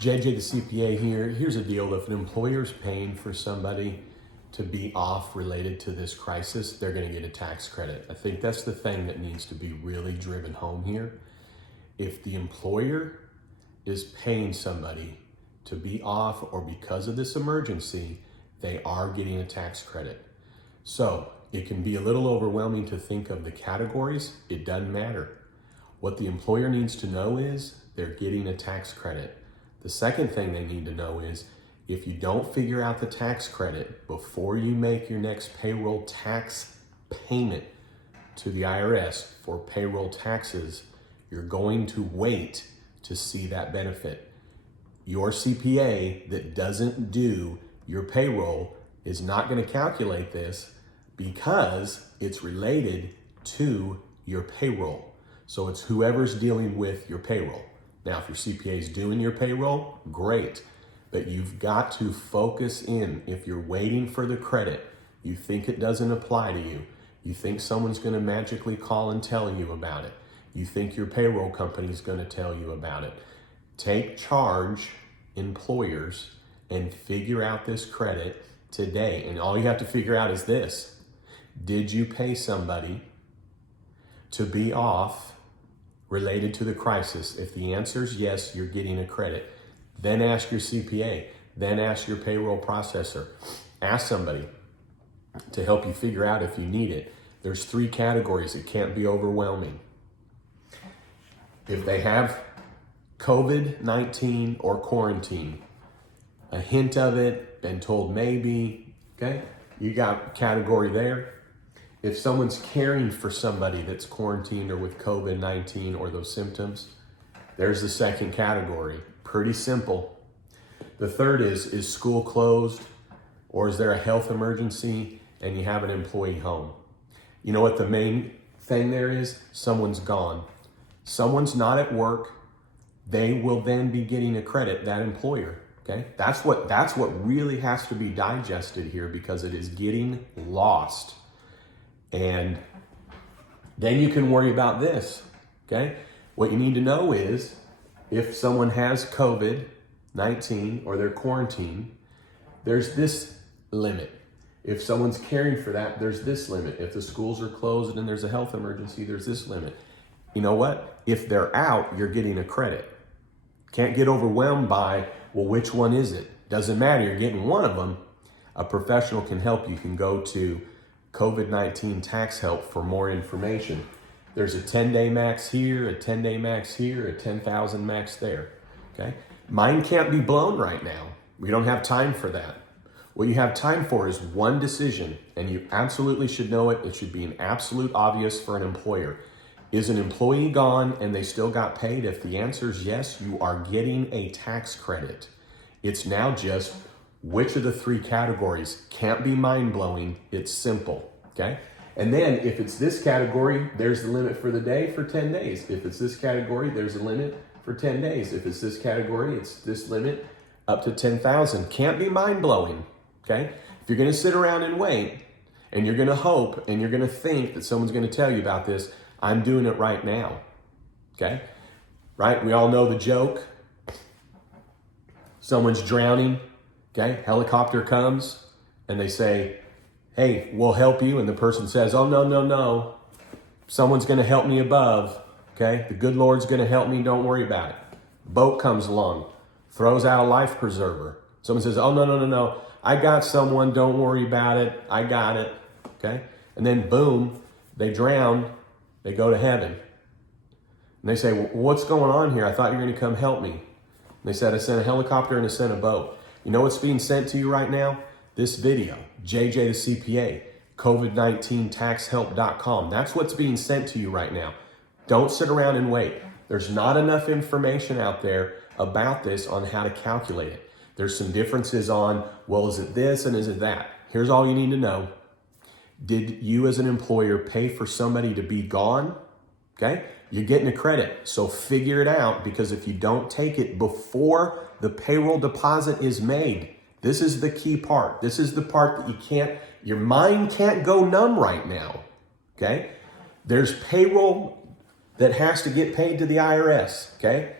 JJ the CPA here. Here's a deal. If an employer's paying for somebody to be off related to this crisis, they're going to get a tax credit. I think that's the thing that needs to be really driven home here. If the employer is paying somebody to be off or because of this emergency, they are getting a tax credit. So it can be a little overwhelming to think of the categories. It doesn't matter. What the employer needs to know is they're getting a tax credit. The second thing they need to know is if you don't figure out the tax credit before you make your next payroll tax payment to the IRS for payroll taxes, you're going to wait to see that benefit. Your CPA that doesn't do your payroll is not going to calculate this because it's related to your payroll. So it's whoever's dealing with your payroll. Now, if your CPA is doing your payroll, great. But you've got to focus in. If you're waiting for the credit, you think it doesn't apply to you, you think someone's going to magically call and tell you about it, you think your payroll company is going to tell you about it. Take charge, employers, and figure out this credit today. And all you have to figure out is this. Did you pay somebody to be off related to the crisis? If the answer is yes, you're getting a credit. Then ask your CPA. Then ask your payroll processor. Ask somebody to help you figure out if you need it. There's 3 categories. It can't be overwhelming. If they have COVID-19 or quarantine, a hint of it, been told maybe, okay? You got category there. If someone's caring for somebody that's quarantined or with COVID-19 or those symptoms, there's the second category. Pretty simple. The third is school closed or is there a health emergency and you have an employee home? You know what the main thing there is? Someone's gone. Someone's not at work. They will then be getting a credit, that employer. Okay, that's what really has to be digested here because it is getting lost. And then you can worry about this, okay? What you need to know is if someone has COVID-19 or they're quarantined, there's this limit. If someone's caring for that, there's this limit. If the schools are closed and there's a health emergency, there's this limit. You know what? If they're out, you're getting a credit. Can't get overwhelmed by, well, which one is it? Doesn't matter, you're getting one of them. A professional can help you. You can go to COVID-19 tax help for more information. There's a 10-day max here, a 10-day max here, a 10,000 max there, okay? Mine can't be blown right now. We don't have time for that. What you have time for is one decision, and you absolutely should know it. It should be an absolute obvious for an employer. Is an employee gone and they still got paid? If the answer is yes, you are getting a tax credit. It's now just which of the 3 categories. Can't be mind-blowing. It's simple, okay? And then if it's this category, there's the limit for the day for 10 days. If it's this category, there's a limit for 10 days. If it's this category, it's this limit up to 10,000. Can't be mind-blowing, okay? If you're gonna sit around and wait, and you're gonna hope, and you're gonna think that someone's gonna tell you about this, I'm doing it right now, okay? Right, we all know the joke. Someone's drowning, okay? Helicopter comes and they say, hey, we'll help you. And the person says, oh, no. Someone's gonna help me above, okay? The good Lord's gonna help me, don't worry about it. Boat comes along, throws out a life preserver. Someone says, oh, no. I got someone, don't worry about it. I got it, okay? And then boom, they drown. They go to heaven. And they say, well, what's going on here? I thought you were going to come help me. And they said, I sent a helicopter and I sent a boat. You know what's being sent to you right now? This video, JJ the CPA, COVID-19taxhelp.com. That's what's being sent to you right now. Don't sit around and wait. There's not enough information out there about this on how to calculate it. There's some differences on, well, is it this and is it that? Here's all you need to know. Did you as an employer pay for somebody to be gone? Okay, you're getting a credit. So figure it out, because if you don't take it before the payroll deposit is made, this is the key part. This is the part that your mind can't go numb right now. Okay, there's payroll that has to get paid to the IRS. Okay,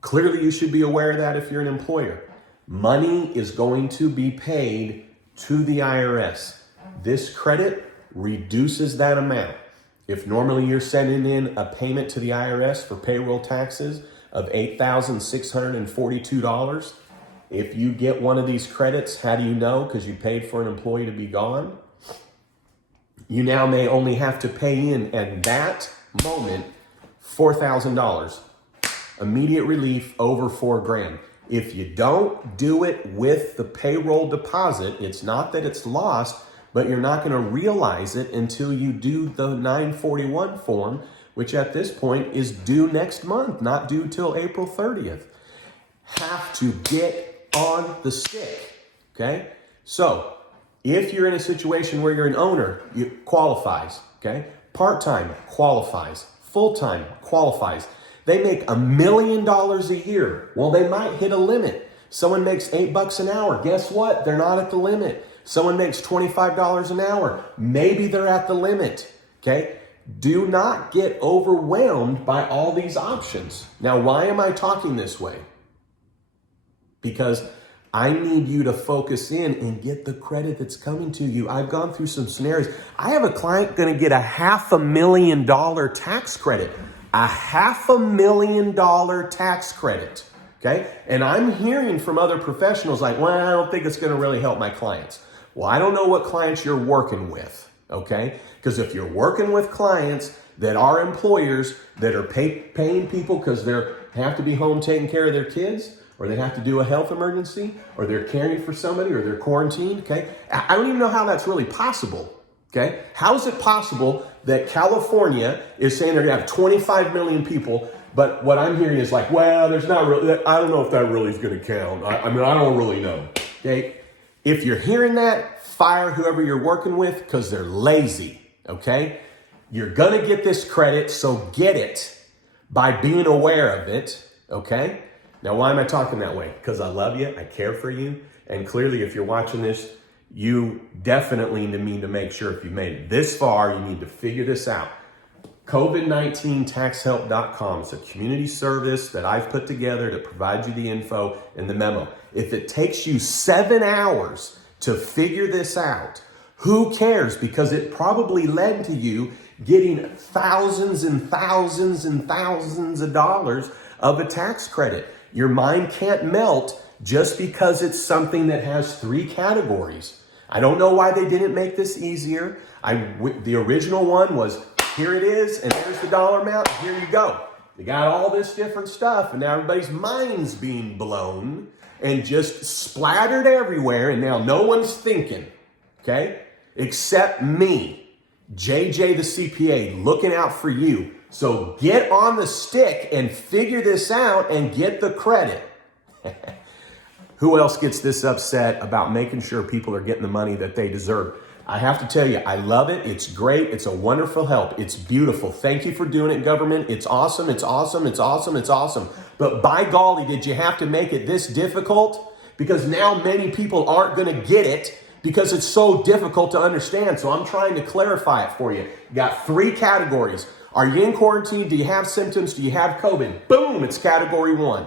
Clearly, you should be aware of that if you're an employer. Money is going to be paid to the IRS. This credit reduces that amount. If normally you're sending in a payment to the IRS for payroll taxes of $8,642, if you get one of these credits, how do you know? Because you paid for an employee to be gone. You now may only have to pay in at that moment $4,000. Immediate relief over $4,000. If you don't do it with the payroll deposit, it's not that it's lost, but you're not going to realize it until you do the 941 form, which at this point is due next month, not due till April 30th. Have to get on the stick, okay? So if you're in a situation where you're an owner, it qualifies, okay? Part-time qualifies, full-time qualifies. They make $1 million a year. Well, they might hit a limit. Someone makes $8 an hour. Guess what? They're not at the limit. Someone makes $25 an hour. Maybe they're at the limit, okay? Do not get overwhelmed by all these options. Now, why am I talking this way? Because I need you to focus in and get the credit that's coming to you. I've gone through some scenarios. I have a client going to get a $500,000 tax credit. A $500,000 tax credit, okay? And I'm hearing from other professionals like, well, I don't think it's going to really help my clients. Well, I don't know what clients you're working with, okay? Because if you're working with clients that are employers that are paying people because they have to be home taking care of their kids, or they have to do a health emergency, or they're caring for somebody, or they're quarantined, okay? I don't even know how that's really possible. Okay, how is it possible that California is saying they're going to have 25 million people, but what I'm hearing is like, well, there's not really, I don't know if that really is going to count. I don't really know. Okay, if you're hearing that, fire whoever you're working with because they're lazy. Okay, you're going to get this credit, so get it by being aware of it. Okay, now why am I talking that way? Because I love you, I care for you, and clearly if you're watching this, you definitely need to make sure if you made it this far, you need to figure this out. COVID19taxhelp.com is a community service that I've put together to provide you the info and the memo. If it takes you 7 hours to figure this out, who cares? Because it probably led to you getting thousands and thousands and thousands of dollars of a tax credit. Your mind can't melt just because it's something that has 3 categories. I don't know why they didn't make this easier. The original one was, here it is, and here's the dollar amount, and here you go. They got all this different stuff, and now everybody's mind's being blown and just splattered everywhere, and now no one's thinking, okay? Except me, JJ the CPA, looking out for you. So get on the stick and figure this out and get the credit. Who else gets this upset about making sure people are getting the money that they deserve? I have to tell you, I love it. It's great. It's a wonderful help. It's beautiful. Thank you for doing it, government. It's awesome. It's awesome. It's awesome. It's awesome. But by golly, did you have to make it this difficult? Because now many people aren't going to get it because it's so difficult to understand. So I'm trying to clarify it for you. You got 3 categories. Are you in quarantine? Do you have symptoms? Do you have COVID? Boom, it's category 1.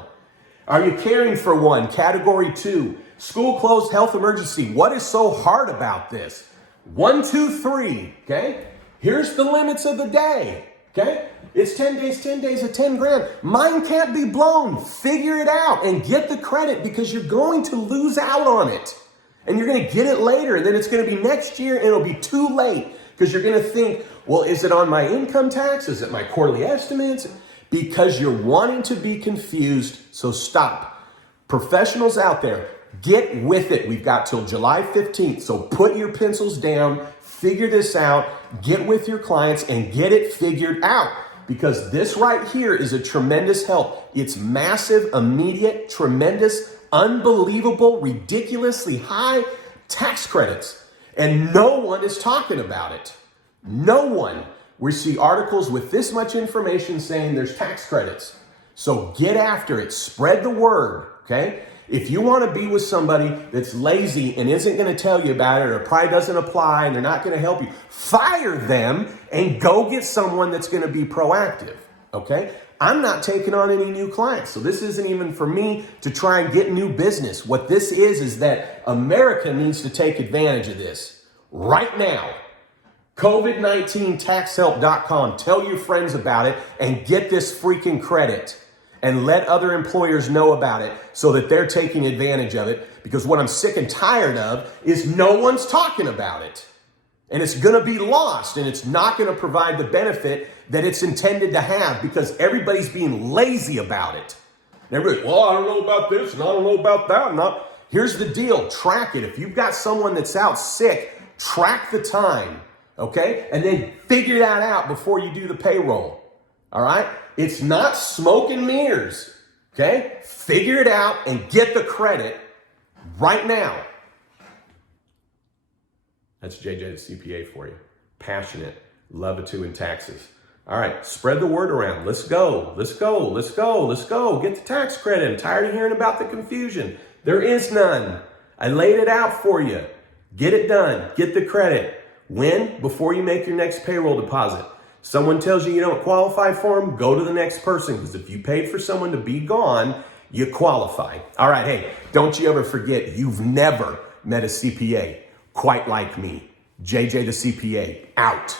Are you caring for one? Category 2. School closed, health emergency. What is so hard about this? 1, 2, 3. Okay? Here's the limits of the day. Okay? It's 10 days of 10 grand. Mine can't be blown. Figure it out and get the credit because you're going to lose out on it. And you're going to get it later. And then it's going to be next year and it'll be too late because you're going to think, well, is it on my income tax? Is it my quarterly estimates? Because you're wanting to be confused, so stop. Professionals out there, get with it. We've got till July 15th, so put your pencils down, figure this out, get with your clients, and get it figured out. Because this right here is a tremendous help. It's massive, immediate, tremendous, unbelievable, ridiculously high tax credits. And no one is talking about it. No one. We see articles with this much information saying there's tax credits. So get after it. Spread the word, okay? If you want to be with somebody that's lazy and isn't going to tell you about it or probably doesn't apply and they're not going to help you, fire them and go get someone that's going to be proactive, okay? I'm not taking on any new clients. So this isn't even for me to try and get new business. What this is that America needs to take advantage of this right now. COVID19taxhelp.com. Tell your friends about it and get this freaking credit and let other employers know about it so that they're taking advantage of it. Because what I'm sick and tired of is no one's talking about it. And it's going to be lost, and it's not going to provide the benefit that it's intended to have because everybody's being lazy about it. And everybody's, well, I don't know about this and I don't know about that. Here's the deal. Track it. If you've got someone that's out sick, track the time. Okay? And then figure that out before you do the payroll. All right? It's not smoke and mirrors. Okay? Figure it out and get the credit right now. That's JJ the CPA for you. Passionate. Love it too in taxes. All right. Spread the word around. Let's go. Let's go. Let's go. Let's go. Get the tax credit. I'm tired of hearing about the confusion. There is none. I laid it out for you. Get it done. Get the credit. When? Before you make your next payroll deposit. Someone tells you don't qualify for them, go to the next person, because if you paid for someone to be gone, you qualify. All right, hey, don't you ever forget, you've never met a CPA quite like me. JJ the CPA, out.